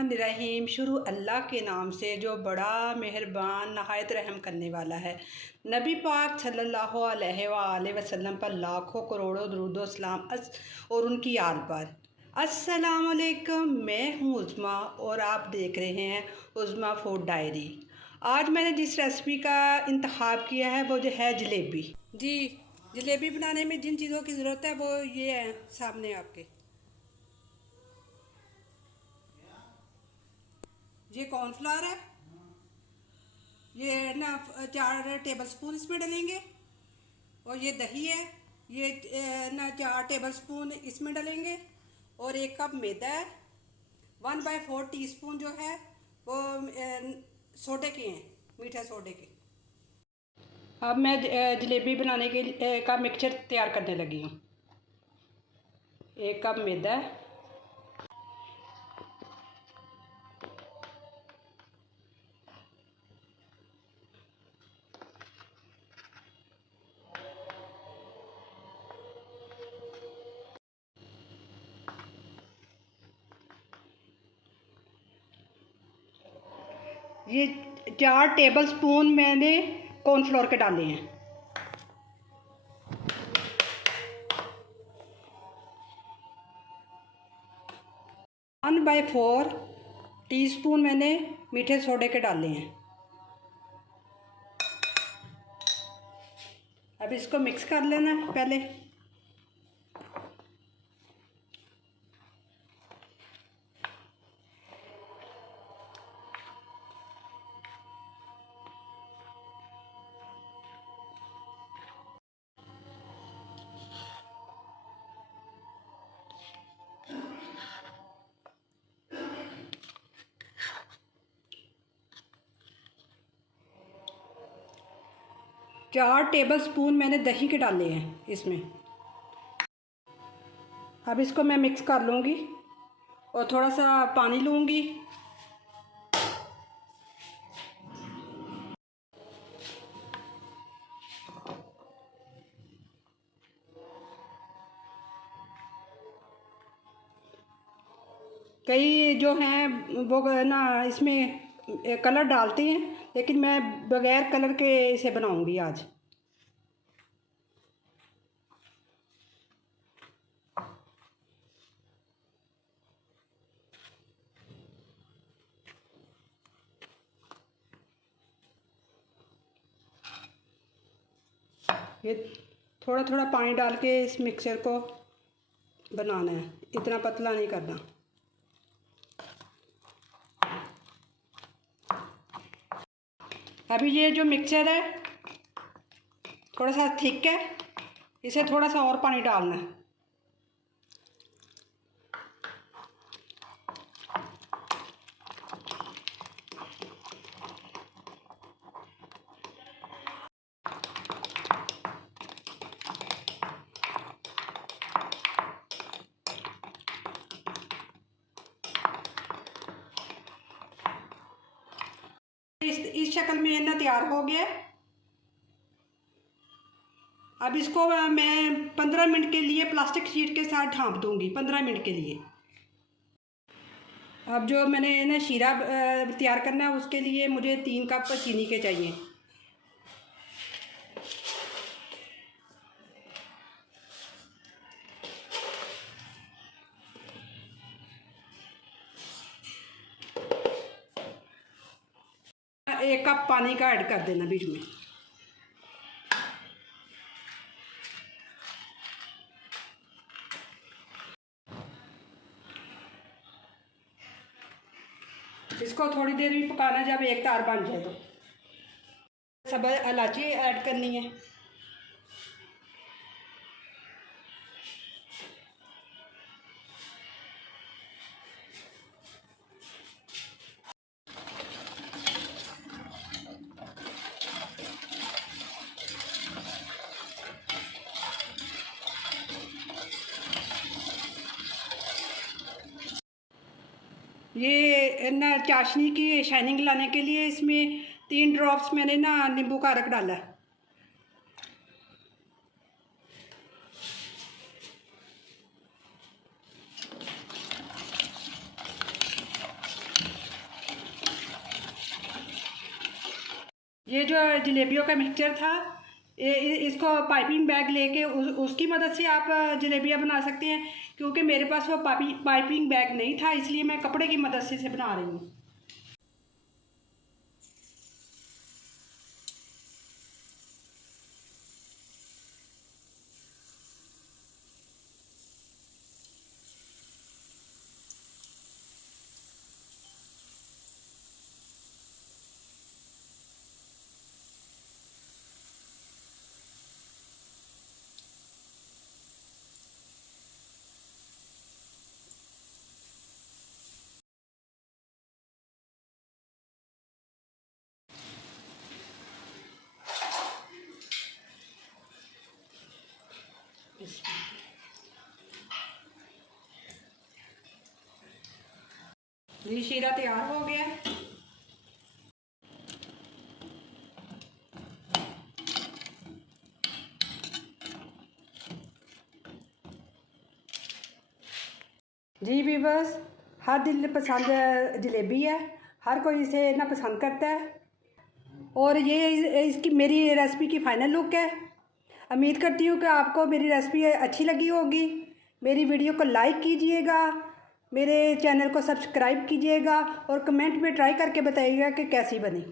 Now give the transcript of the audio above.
बिस्मिल्लाहिर्रहमानिर्रहीम। शुरू अल्लाह के नाम से जो बड़ा मेहरबान नहायत रहम करने वाला है। नबी पाक सल्लल्लाहु अलैहि वसल्लम पर लाखों करोड़ों दरूद व सलाम और उनकी आल पर। अस्सलाम वालेकुम, मैं हूँ उज़्मा और आप देख रहे हैं उज़्मा फूड डायरी। आज मैंने जिस रेसिपी का इंतखाब किया है वो जो है जलेबी। जी, जलेबी बनाने में जिन चीज़ों की ज़रूरत है वो ये है सामने आपके। ये कॉर्नफ्लावर है, ये ना 4 टेबल स्पून इसमें डालेंगे। और ये दही है, ये ना 4 टेबल स्पून इसमें डालेंगे। और 1 कप मैदा है। 1/4 टीस्पून जो है वो सोडे के हैं, मीठे सोडे के। अब मैं जलेबी बनाने के लिए का मिक्सचर तैयार करने लगी हूँ। 1 कप मैदा है, ये 4 टेबल स्पून मैंने कॉर्नफ्लोर के डाले हैं। वन बाई 4 टीस्पून मैंने मीठे सोडे के डाले हैं। अब इसको मिक्स कर लेना है पहले। चार टेबल स्पून मैंने दही के डाले हैं इसमें। अब इसको मैं मिक्स कर लूँगी और थोड़ा सा पानी लूँगी। कई जो हैं वो ना इसमें कलर डालते हैं, लेकिन मैं बग़ैर कलर के इसे बनाऊँगी आज। ये थोड़ा थोड़ा पानी डाल के इस मिक्सचर को बनाना है, इतना पतला नहीं करना। अभी ये जो मिक्सचर है थोड़ा सा थिक है, इसे थोड़ा सा और पानी डालना है। इस शक्ल में ना तैयार हो गया। अब इसको मैं 15 मिनट के लिए प्लास्टिक शीट के साथ ढाँप दूंगी, 15 मिनट के लिए। अब जो मैंने ना शीरा तैयार करना है उसके लिए मुझे 3 कप चीनी के चाहिए। एक कप पानी का ऐड कर देना बीच में। इसको थोड़ी देर भी पकाना, जब एक तार बन जाए तो सब इलायची ऐड करनी है। ये ना चाशनी की शाइनिंग लाने के लिए इसमें 3 ड्रॉप्स मैंने ना नींबू का रस डाला है। ये जो जलेबियों का मिक्सचर था, इसको पाइपिंग बैग लेके उसकी मदद से आप जलेबियाँ बना सकते हैं, क्योंकि मेरे पास वो पाइपिंग बैग नहीं था, इसलिए मैं कपड़े की मदद से इसे बना रही हूँ। ये शीरा तैयार हो गया है। जी व्यूअर्स, हर दिल पसंद जलेबी है, हर कोई इसे ना पसंद करता है। और ये इसकी मेरी रेसिपी की फ़ाइनल लुक है। उम्मीद करती हूँ कि आपको मेरी रेसिपी अच्छी लगी होगी। मेरी वीडियो को लाइक कीजिएगा, मेरे चैनल को सब्सक्राइब कीजिएगा और कमेंट में ट्राई करके बताइएगा कि कैसी बनी।